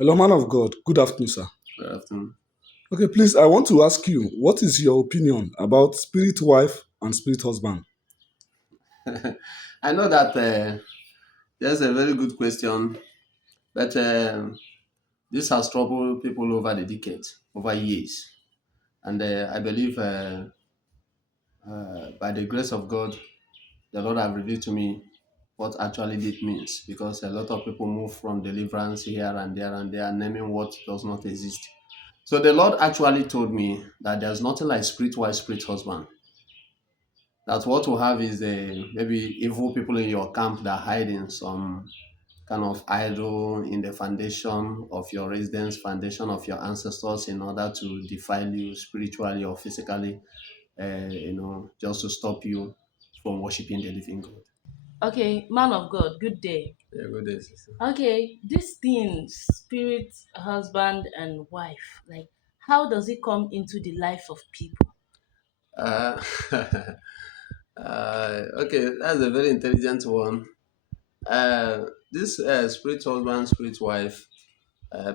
Hello, man of God. Good afternoon, sir. Good afternoon. Okay, please, I want to ask you, what is your opinion about spirit wife and spirit husband? I know that that's a very good question, but this has troubled people over the decades, over years. And I believe by the grace of God, the Lord have revealed to me what actually it means because a lot of people move from deliverance here and there and they are naming what does not exist. So the Lord actually told me that there's nothing like spirit wife, spirit husband. That what we have is maybe evil people in your camp that hide in some kind of idol in the foundation of your residence, foundation of your ancestors in order to defile you spiritually or physically, just to stop you from worshiping the living God. Okay, man of God, good day. Yeah, good day, sister. Okay, this thing, spirit, husband, and wife, like, how does it come into the life of people? Uh, okay, that's a very intelligent one. This spirit husband, spirit wife,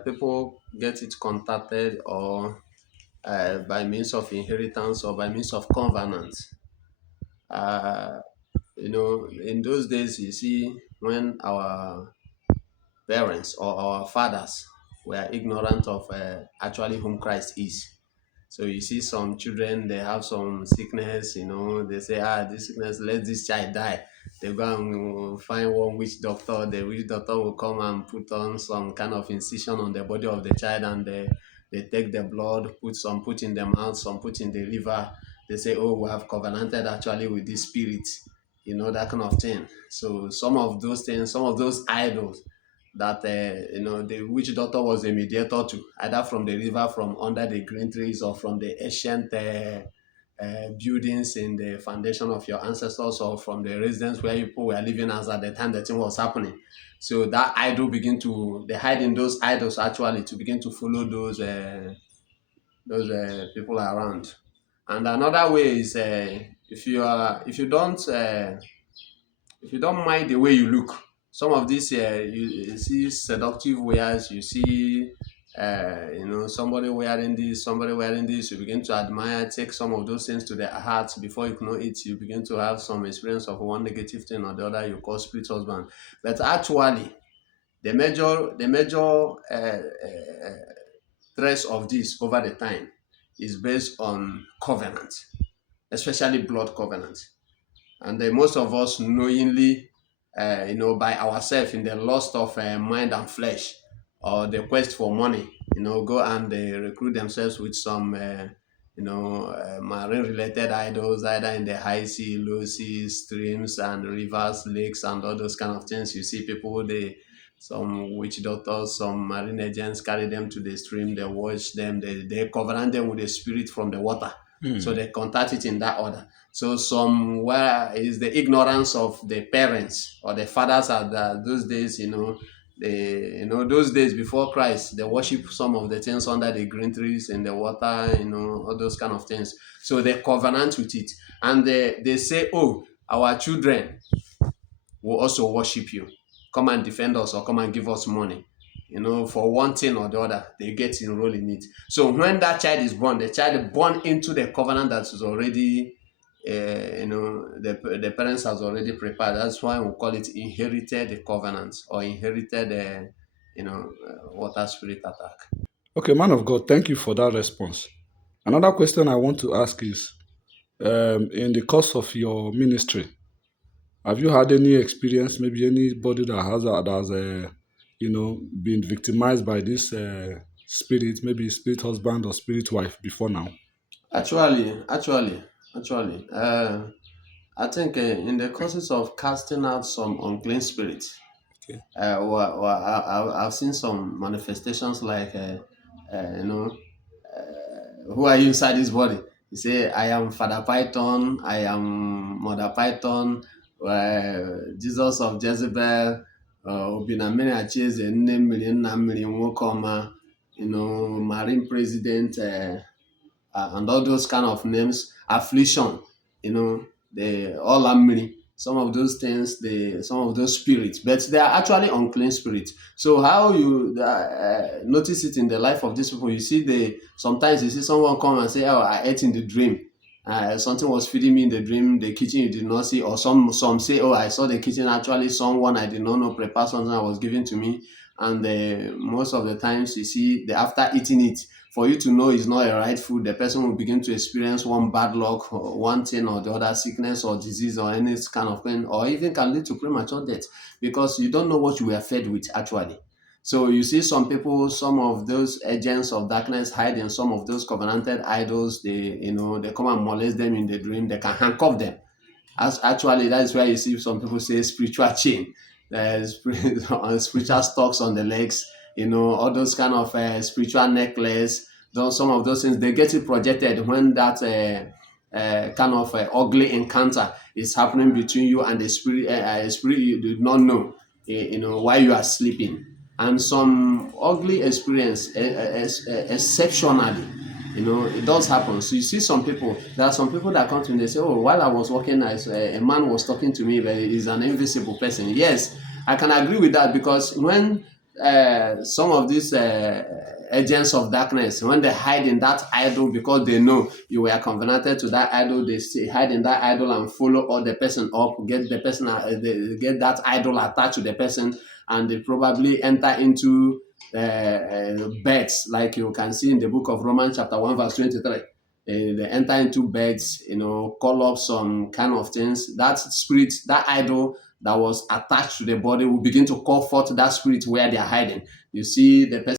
people get it contacted or by means of inheritance or by means of covenant. Uh, in those days, you see, when our parents or our fathers were ignorant of actually whom Christ is. So you see some children, they have some sickness, they say, this sickness, let this child die. They go and find one witch doctor. The witch doctor will come and put on some kind of incision on the body of the child and they take the blood, put in the mouth, some put in the liver. They say, oh, we have covenanted actually with this spirit, that kind of thing. So some of those things, some of those idols that the witch doctor was a mediator to, either from the river, from under the green trees, or from the ancient buildings in the foundation of your ancestors, or from the residence where people were living as at the time the thing was happening. So that idol begin to they hide in those idols actually to begin to follow those people around. And another way is if you don't mind the way you look, some of these you see seductive wears, you see somebody wearing this, you begin to admire, take some of those things to the heart. Before you know it, you begin to have some experience of one negative thing or the other you call spirit husband. But actually, the major threats of this over the time is based on covenant, especially blood covenant. And most of us knowingly, by ourselves in the lust of mind and flesh or the quest for money, go and recruit themselves with some, marine related idols, either in the high sea, low sea, streams and rivers, lakes, and all those kind of things. You see people, some witch doctors, some marine agents carry them to the stream, they watch them, they covenant them with the spirit from the water. So they contact it in that order. So somewhere is the ignorance of the parents or the fathers at those days, those days before Christ, they worship some of the things under the green trees in the water, all those kind of things. So they covenant with it. And they say, oh, our children will also worship you. Come and defend us or come and give us money. For one thing or the other, they get enrolled in it. So when that child is born, the child is born into the covenant that is already, the parents has already prepared. That's why we call it inherited covenant or inherited, water spirit attack. Okay, man of God, thank you for that response. Another question I want to ask is, in the course of your ministry, have you had any experience, maybe anybody that has been victimized by this spirit, maybe spirit husband or spirit wife before now? Actually, I think in the process of casting out some unclean spirits, Okay. I've seen some manifestations like, who are you inside this body? You say, I am Father Python, I am Mother Python, Jesus of Jezebel, Obinamere Achieze, Nne Mmiri, Nna Mmiri, Nwoke Ọma, Marine President, and all those kind of names, affliction, the all Mmiri. some of those things, some of those spirits, but they are actually unclean spirits. So how you notice it in the life of these people? You see, they sometimes you see someone come and say, "Oh, I ate in the dream. Something was feeding me in the dream. The kitchen you did not see," or some say, "Oh, I saw the kitchen. Actually, someone I did not know prepared something that was given to me." And most of the times, you see, after eating it, for you to know it's not a right food, the person will begin to experience one bad luck or one thing or the other, sickness or disease or any kind of thing, or even can lead to premature death because you don't know what you were fed with actually. So you see some people, some of those agents of darkness hide in some of those covenanted idols. They come and molest them in the dream. They can handcuff them. As actually, that is why you see some people say spiritual chain, spiritual stocks on the legs, all those kind of spiritual necklace. Some of those things they get it projected when that kind of ugly encounter is happening between you and the spirit, a spirit you did not know, while you are sleeping. And some ugly experience, exceptionally, it does happen. So you see some people, there are some people that come to me, they say, "Oh, while I was working, a man was talking to me, but he's an invisible person." Yes, I can agree with that because when some of these agents of darkness, when they hide in that idol because they know you were covenanted to that idol, they stay, hide in that idol and follow all the person up, get the person, they get that idol attached to the person, and they probably enter into beds, like you can see in the book of Romans, chapter 1, verse 23. They enter into beds, call up some kind of things. That spirit, that idol that was attached to the body will begin to call forth that spirit where they are hiding. You see the person